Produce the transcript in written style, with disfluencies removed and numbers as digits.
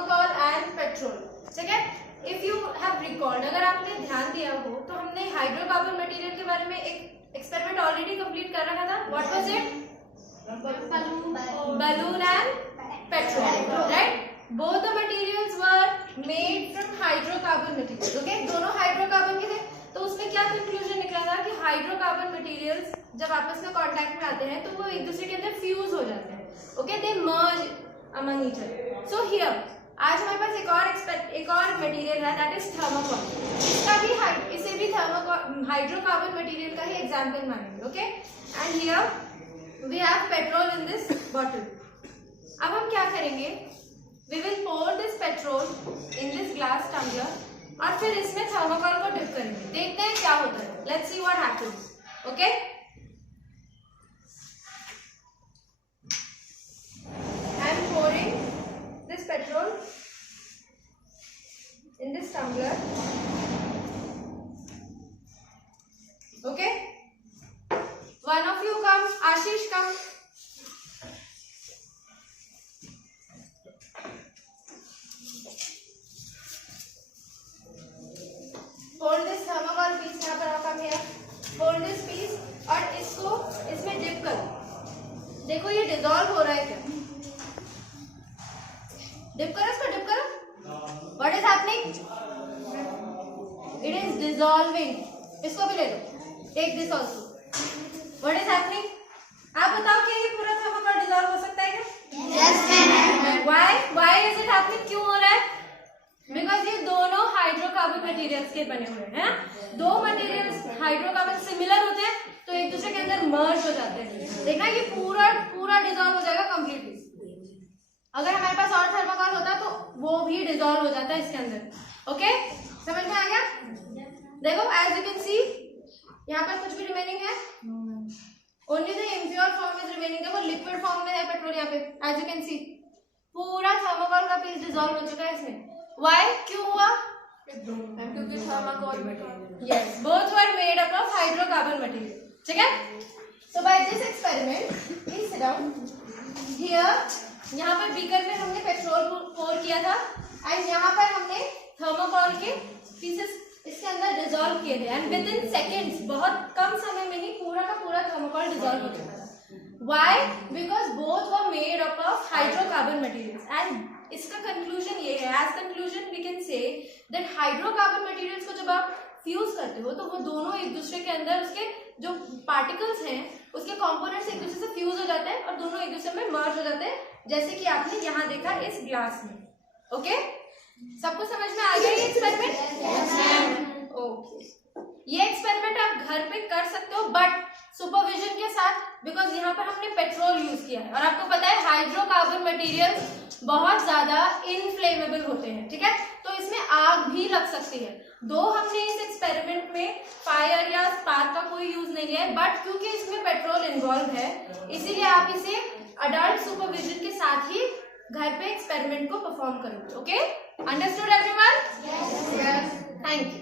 Thermocol and petrol, ठीक है। If you have record, अगर आपने ध्यान दिया हो तो हमने हाइड्रोकार्बन मटेरियल के बारे में एक एक्सपेरिमेंट ऑलरेडी कंप्लीट कर रखा था। What was it? balloon and petrol, right? Both the materials were made from hydrocarbon materials, okay? दोनों हाइड्रोकार्बन के थे। तो उसमें क्या कंक्लूजन निकला था कि हाइड्रोकार्बन मटेरियल्स जब आपस में कांटेक्ट में आते हैं तो वो एक दूसरे के अंदर फ्यूज हो जाते हैं, okay? They merge among each other. So here आज हमारे पास एक और मटेरियल है, दैट इज थर्मोकोल। इसका भी इसे भी हाइड्रोकार्बन मटेरियल का ही एग्जांपल मानेंगे, okay? And here we have petrol in this bottle. अब हम क्या करेंगे? We will pour this petrol in this glass tumbler और फिर इसमें थर्मोकोल को डिप करेंगे। देखते हैं क्या होता है। Let's see what happens. Okay? I am pouring this petrol in this tumbler. Okay? One of you come, Ashish come. Hold this thermocol piece, यहाँ पर आओ, come here. Hold this piece और इसको इसमें डिप करो। देखो ये डिसॉल्व हो रहा है क्या? डिप करो इसको, डिप करो। What is happening? It is dissolving. इसको भी ले लो। Take this also. What is happening? आप बताओ कि ये पूरा थर्मोकोल डिसॉल्व हो सकता है क्या? Yes, ma'am. Why is it happening? क्यों हो रहा है? Because ये दोनों हाइड्रोकार्बन मटेरियल्स के बने हुए हैं। दो मटेरियल्स हाइड्रोकार्बन सिमिलर होते हैं तो एक दूसरे के अंदर मर्ज हो जाते हैं। देखना ये पूरा डिसॉल्व हो जाएगा कंप्लीटली। अगर हमारे पास और थर्मोकोल होता तो वो भी डिसॉल्व हो जाता है इसके अंदर। ओके, समझ में आ गया? देखो एज यू कैन सी यहाँ पर कुछ भी रिमेनिंग है? Only the impure form is remaining. देखो लिक्विड फॉर्म में है पेट्रोल यहाँ पे, एज यू कैन सी पूरा थर्मोकोल का पीस डिसॉल्व हो चुका है इसमें। व्हाई? क्यों हुआ? क्योंकि thermocol, yes, both were made up of hydrocarbon material, ठीक है। So by this experiment please sit down here. यहाँ पर बीकर में हमने पेट्रोल पोर किया था एंड यहाँ पर हमने थर्मोकोल के पीसेस इसके अंदर डिसॉल्व किए थे एंड विद इन सेकेंड्स, बहुत कम समय में ही पूरा का पूरा थर्मोकोल डिसॉल्व हो चुका था। Why? Because both were made up of hydrocarbon materials and इसका कंक्लूजन ये है, as conclusion we can say that hydrocarbon materials को जब आप फ्यूज करते हो तो वो दोनों एक दूसरे के अंदर उसके जो पार्टिकल्स हैं उसके कंपोनेंट्स एक दूसरे से फ्यूज हो जाते हैं और दोनों एक दूसरे में मर्ज हो जाते हैं, जैसे कि आपने यहाँ देखा इस ग्लास में। ओके, सबको समझ में आ गया ये एक्सपेरिमेंट? ओके, ये एक्सपेरिमेंट आप घर पे कर सकते हो बट सुपरविजन के साथ, बिकॉज यहाँ पर हमने पेट्रोल यूज किया है और आपको पता है हाइड्रोकार्बन मटेरियल्स बहुत ज्यादा इनफ्लेमेबल होते हैं, ठीक है। तो इसमें आग भी लग सकती है। दो हमने इस एक्सपेरिमेंट में फायर या स्पार्क का कोई यूज नहीं लिया है बट क्योंकि इसमें पेट्रोल इन्वॉल्व है इसीलिए आप इसे अडल्ट सुपरविजन के साथ ही घर पे एक्सपेरिमेंट को परफॉर्म करोगे। Okay, understood everyone? Yes, thank you.